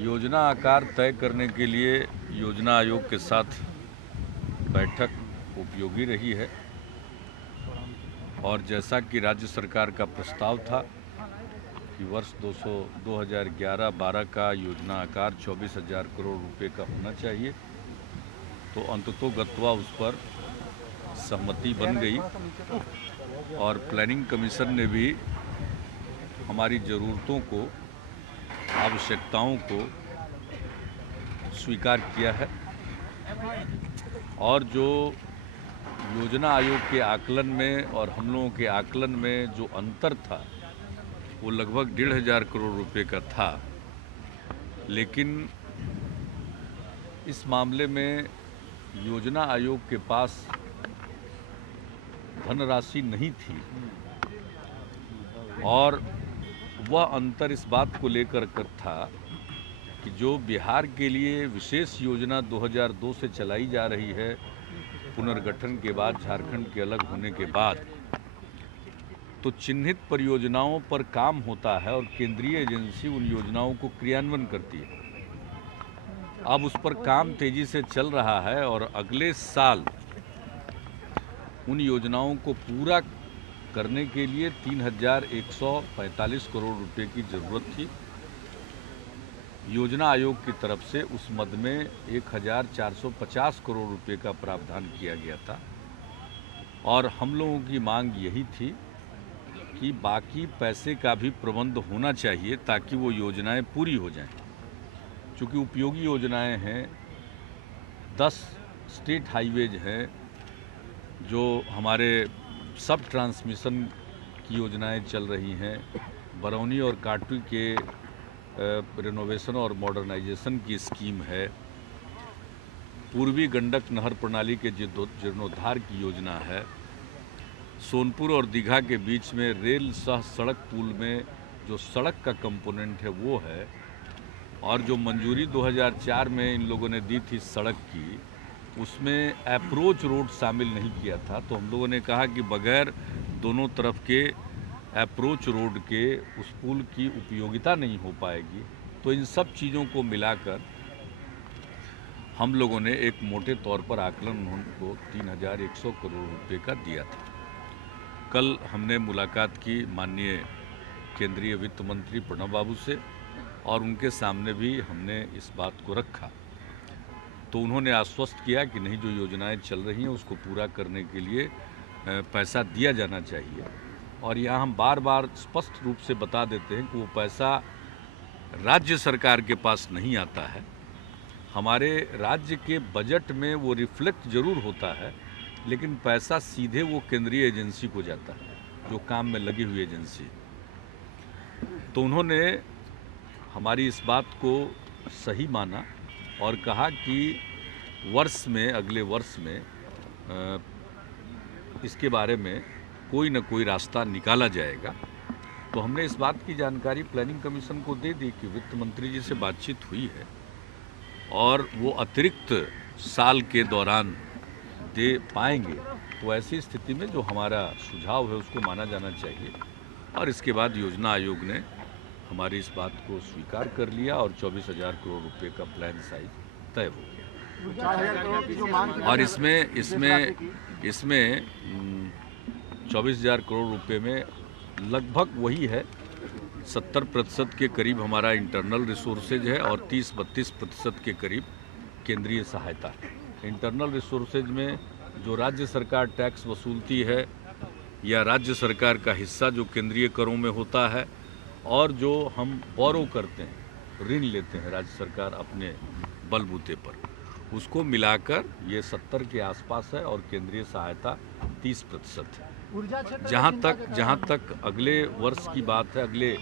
योजना आकार तय करने के लिए योजना आयोग के साथ बैठक उपयोगी रही है और जैसा कि राज्य सरकार का प्रस्ताव था कि वर्ष 2011-12 का योजना आकार 24,000 करोड़ रुपए का होना चाहिए, तो अंततोगत्वा उस पर सहमति बन गई और प्लानिंग कमीशन ने भी हमारी ज़रूरतों को, आवश्यकताओं को स्वीकार किया है और जो योजना आयोग के आकलन में और हम लोगों के आकलन में जो अंतर था वो लगभग 1,500 करोड़ रुपए का था। लेकिन इस मामले में योजना आयोग के पास धनराशि नहीं थी और वह अंतर इस बात को लेकर कर था कि जो बिहार के लिए विशेष योजना 2002 से चलाई जा रही है, पुनर्गठन के बाद, झारखंड के अलग होने के बाद, तो चिन्हित परियोजनाओं पर काम होता है और केंद्रीय एजेंसी उन योजनाओं को क्रियान्वयन करती है। अब उस पर काम तेजी से चल रहा है और अगले साल उन योजनाओं को पूरा करने के लिए 3,145 करोड़ रुपए की ज़रूरत थी। योजना आयोग की तरफ से उस मद में 1,450 करोड़ रुपए का प्रावधान किया गया था और हम लोगों की मांग यही थी कि बाकी पैसे का भी प्रबंध होना चाहिए ताकि वो योजनाएं पूरी हो जाएं। चूँकि उपयोगी योजनाएं हैं, 10 स्टेट हाईवेज हैं, जो हमारे सब ट्रांसमिशन की योजनाएं चल रही हैं, बरौनी और काटवी के रिनोवेशन और मॉडर्नाइजेशन की स्कीम है, पूर्वी गंडक नहर प्रणाली के जीर्णोद्धार की योजना है, सोनपुर और दीघा के बीच में रेल सह सड़क पुल में जो सड़क का कंपोनेंट है वो है, और जो मंजूरी 2004 में इन लोगों ने दी थी सड़क की, उसमें अप्रोच रोड शामिल नहीं किया था। तो हम लोगों ने कहा कि बगैर दोनों तरफ के अप्रोच रोड के उस पुल की उपयोगिता नहीं हो पाएगी। तो इन सब चीज़ों को मिलाकर हम लोगों ने एक मोटे तौर पर आकलन उनको 3,100 करोड़ रुपए का दिया था। कल हमने मुलाकात की माननीय केंद्रीय वित्त मंत्री प्रणब बाबू से और उनके सामने भी हमने इस बात को रखा, तो उन्होंने आश्वस्त किया कि नहीं, जो योजनाएं चल रही हैं उसको पूरा करने के लिए पैसा दिया जाना चाहिए। और यहाँ हम बार बार स्पष्ट रूप से बता देते हैं कि वो पैसा राज्य सरकार के पास नहीं आता है, हमारे राज्य के बजट में वो रिफ्लेक्ट जरूर होता है, लेकिन पैसा सीधे वो केंद्रीय एजेंसी को जाता है, जो काम में लगी हुई एजेंसी। तो उन्होंने हमारी इस बात को सही माना और कहा कि वर्ष में, अगले वर्ष में इसके बारे में कोई न कोई रास्ता निकाला जाएगा। तो हमने इस बात की जानकारी प्लानिंग कमीशन को दे दी कि वित्त मंत्री जी से बातचीत हुई है और वो अतिरिक्त साल के दौरान दे पाएंगे। तो ऐसी स्थिति में जो हमारा सुझाव है उसको माना जाना चाहिए और इसके बाद योजना आयोग ने हमारी इस बात को स्वीकार कर लिया और 24,000 करोड़ रुपए का प्लान साइज तय हो गया। और इसमें 24,000 करोड़ रुपए में लगभग वही है, 70% के करीब हमारा इंटरनल रिसोर्सेज है और 30-32% के करीब केंद्रीय सहायता। इंटरनल रिसोर्सेज में जो राज्य सरकार टैक्स वसूलती है या राज्य सरकार का हिस्सा जो केंद्रीय करों में होता है, और जो हम बोरो करते हैं, ऋण लेते हैं राज्य सरकार अपने बलबूते पर, उसको मिलाकर ये 70 के आसपास है और केंद्रीय सहायता 30% है। जहाँ तक अगले वर्ष की बात है, अगले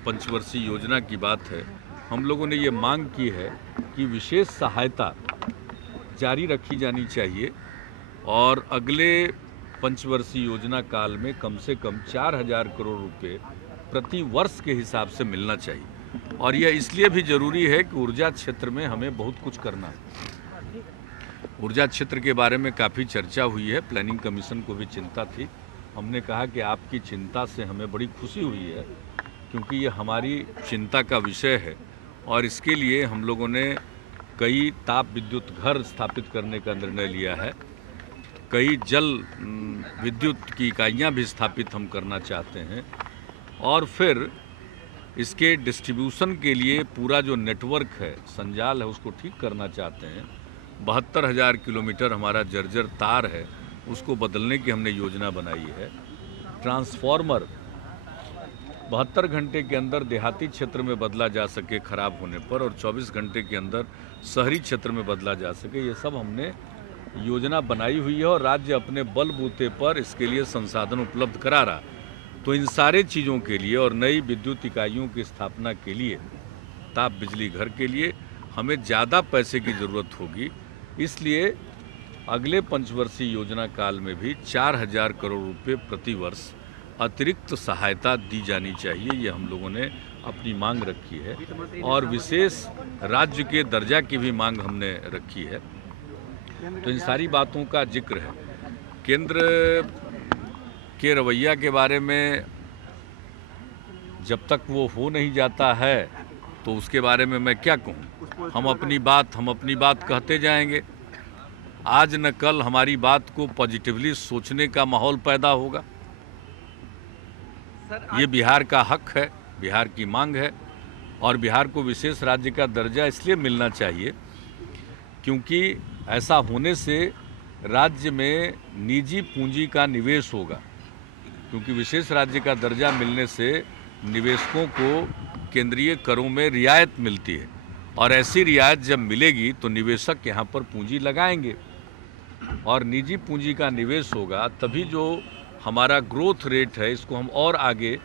पंचवर्षीय योजना की बात है, हम लोगों ने ये मांग की है कि विशेष सहायता जारी रखी जानी चाहिए और अगले पंचवर्षीय योजना काल में कम से कम 4,000 करोड़ रुपए प्रति वर्ष के हिसाब से मिलना चाहिए। और यह इसलिए भी ज़रूरी है कि ऊर्जा क्षेत्र में हमें बहुत कुछ करना है। ऊर्जा क्षेत्र के बारे में काफ़ी चर्चा हुई है, प्लानिंग कमीशन को भी चिंता थी। हमने कहा कि आपकी चिंता से हमें बड़ी खुशी हुई है, क्योंकि ये हमारी चिंता का विषय है और इसके लिए हम लोगों ने कई ताप विद्युत घर स्थापित करने का निर्णय लिया है। कई जल विद्युत की इकाइयाँ भी स्थापित हम करना चाहते हैं और फिर इसके डिस्ट्रीब्यूशन के लिए पूरा जो नेटवर्क है, संजाल है, उसको ठीक करना चाहते हैं। 72,000 किलोमीटर हमारा जर्जर तार है, उसको बदलने की हमने योजना बनाई है। ट्रांसफार्मर 72 घंटे के अंदर देहाती क्षेत्र में बदला जा सके खराब होने पर, और 24 घंटे के अंदर शहरी क्षेत्र में बदला जा सके, ये सब हमने योजना बनाई हुई है और राज्य अपने बलबूते पर इसके लिए संसाधन उपलब्ध करा रहा। तो इन सारे चीज़ों के लिए और नई विद्युत इकाइयों की स्थापना के लिए, ताप बिजली घर के लिए हमें ज़्यादा पैसे की ज़रूरत होगी। इसलिए अगले पंचवर्षीय योजना काल में भी 4,000 करोड़ रुपए प्रति वर्ष अतिरिक्त सहायता दी जानी चाहिए, ये हम लोगों ने अपनी मांग रखी है। और विशेष राज्य के दर्जा की भी मांग हमने रखी है। तो इन सारी बातों का जिक्र है। केंद्र के रवैया के बारे में जब तक वो हो नहीं जाता है तो उसके बारे में मैं क्या कहूँ। हम अपनी बात कहते जाएंगे। आज न कल हमारी बात को पॉजिटिवली सोचने का माहौल पैदा होगा। ये बिहार का हक है, बिहार की मांग है और बिहार को विशेष राज्य का दर्जा इसलिए मिलना चाहिए क्योंकि ऐसा होने से राज्य में निजी पूंजी का निवेश होगा। क्योंकि विशेष राज्य का दर्जा मिलने से निवेशकों को केंद्रीय करों में रियायत मिलती है और ऐसी रियायत जब मिलेगी तो निवेशक यहाँ पर पूंजी लगाएंगे और निजी पूंजी का निवेश होगा, तभी जो हमारा ग्रोथ रेट है इसको हम और आगे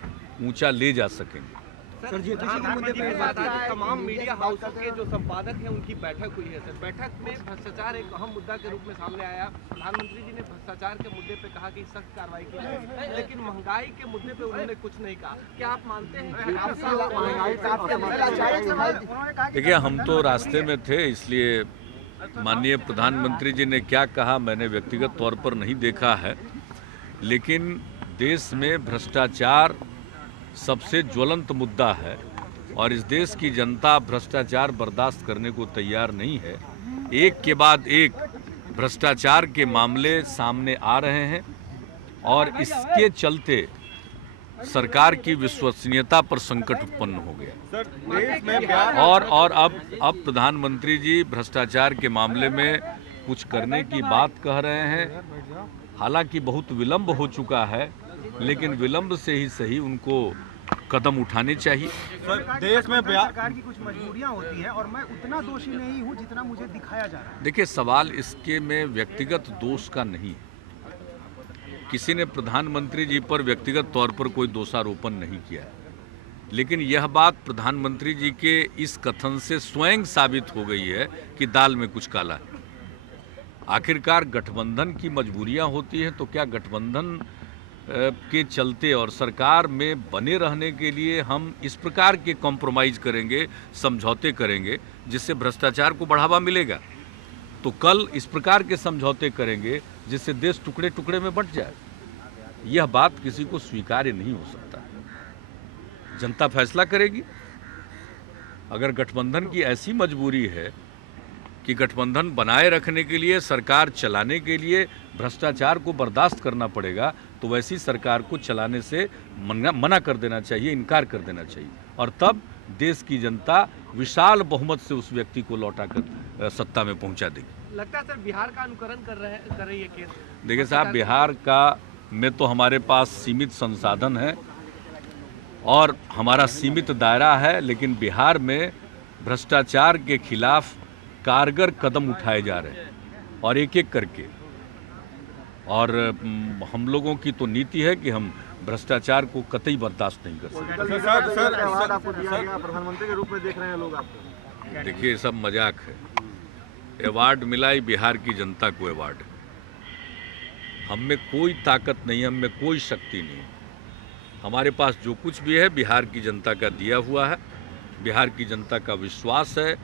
ऊंचा ले जा सकेंगे। सर, प्रधानमंत्री के साथ आज तमाम मीडिया हाउसों के जो संपादक हैं उनकी बैठक हुई है। सर, बैठक में भ्रष्टाचार एक अहम मुद्दा के रूप में सामने आया। प्रधानमंत्री जी ने भ्रष्टाचार के मुद्दे पे कहा कि सख्त कार्रवाई की जाएगी, लेकिन महंगाई के मुद्दे पे उन्होंने कुछ नहीं कहा। क्या आप मानते हैं? देखिए, हम तो रास्ते में थे, इसलिए माननीय प्रधानमंत्री जी ने क्या कहा मैंने व्यक्तिगत तौर पर नहीं देखा है, लेकिन देश में भ्रष्टाचार सबसे ज्वलंत मुद्दा है और इस देश की जनता भ्रष्टाचार बर्दाश्त करने को तैयार नहीं है। एक के बाद एक भ्रष्टाचार के मामले सामने आ रहे हैं और इसके चलते सरकार की विश्वसनीयता पर संकट उत्पन्न हो गया। और अब प्रधानमंत्री जी भ्रष्टाचार के मामले में कुछ करने की बात कह रहे हैं। हालांकि बहुत विलंब हो चुका है, लेकिन विलंब से ही सही उनको कदम उठाने चाहिए। सर, देश में सरकार की कुछ मजबूरियां होती हैं और मैं उतना दोषी नहीं हूं जितना मुझे दिखाया जा रहा है। देखिए, सवाल इसके में व्यक्तिगत दोष का नहीं है। किसी ने प्रधानमंत्री जी पर व्यक्तिगत तौर पर कोई दोषारोपण नहीं किया, लेकिन यह बात प्रधानमंत्री जी के इस कथन से स्वयं साबित हो गई है कि दाल में कुछ काला है। आखिरकार गठबंधन की मजबूरियां होती हैं, तो क्या गठबंधन के चलते और सरकार में बने रहने के लिए हम इस प्रकार के कॉम्प्रोमाइज़ करेंगे, समझौते करेंगे जिससे भ्रष्टाचार को बढ़ावा मिलेगा? तो कल इस प्रकार के समझौते करेंगे जिससे देश टुकड़े टुकड़े में बंट जाए। यह बात किसी को स्वीकार्य नहीं हो सकता। जनता फैसला करेगी। अगर गठबंधन की ऐसी मजबूरी है कि गठबंधन बनाए रखने के लिए, सरकार चलाने के लिए भ्रष्टाचार को बर्दाश्त करना पड़ेगा, तो वैसी सरकार को चलाने से मना कर देना चाहिए, इनकार कर देना चाहिए, और तब देश की जनता विशाल बहुमत से उस व्यक्ति को लौटाकर सत्ता में पहुंचा देगी। लगता है सर बिहार का अनुकरण कर रही है केंद्र। देखिए साहब, बिहार का में तो हमारे पास सीमित संसाधन है और हमारा सीमित दायरा है, लेकिन बिहार में भ्रष्टाचार के खिलाफ कारगर कदम उठाए जा रहे हैं और एक एक करके। और हम लोगों की तो नीति है कि हम भ्रष्टाचार को कतई बर्दाश्त नहीं कर सकते। प्रधानमंत्री के रूप में देख रहे हैं लोग आपको। देखिए, ये सब मजाक है। अवार्ड मिला ही बिहार की जनता को अवार्ड है। हम में कोई ताकत नहीं, हम में कोई शक्ति नहीं। हमारे पास जो कुछ भी है बिहार की जनता का दिया हुआ है, बिहार की जनता का विश्वास है।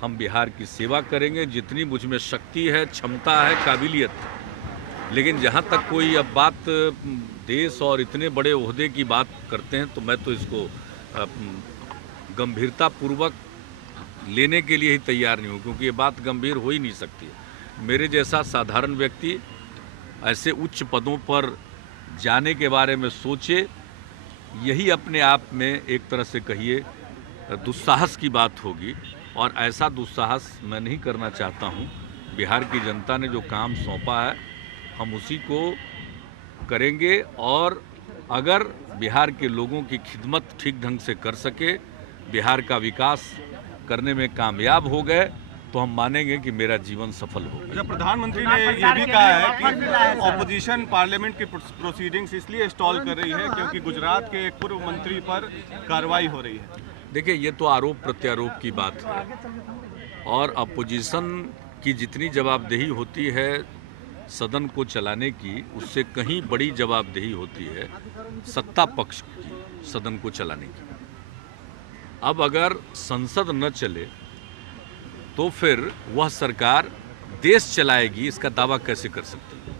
हम बिहार की सेवा करेंगे, जितनी मुझ में शक्ति है, क्षमता है, काबिलियत है। लेकिन जहाँ तक कोई अब बात देश और इतने बड़े ओहदे की बात करते हैं, तो मैं तो इसको गंभीरतापूर्वक लेने के लिए ही तैयार नहीं हूँ, क्योंकि ये बात गंभीर हो ही नहीं सकती है। मेरे जैसा साधारण व्यक्ति ऐसे उच्च पदों पर जाने के बारे में सोचे, यही अपने आप में एक तरह से कहिए दुस्साहस की बात होगी, और ऐसा दुस्साहस मैं नहीं करना चाहता हूँ। बिहार की जनता ने जो काम सौंपा है हम उसी को करेंगे, और अगर बिहार के लोगों की खिदमत ठीक ढंग से कर सके, बिहार का विकास करने में कामयाब हो गए, तो हम मानेंगे कि मेरा जीवन सफल हो गया। जब प्रधानमंत्री ने ये भी कहा है कि ऑपोजिशन पार्लियामेंट की प्रोसीडिंग्स इसलिए स्टॉल कर रही है क्योंकि गुजरात के एक पूर्व मंत्री पर कार्रवाई हो रही है। देखिए, ये तो आरोप प्रत्यारोप की बात है, और अपोजिशन की जितनी जवाबदेही होती है सदन को चलाने की, उससे कहीं बड़ी जवाबदेही होती है सत्ता पक्ष की सदन को चलाने की। अब अगर संसद न चले तो फिर वह सरकार देश चलाएगी, इसका दावा कैसे कर सकती है?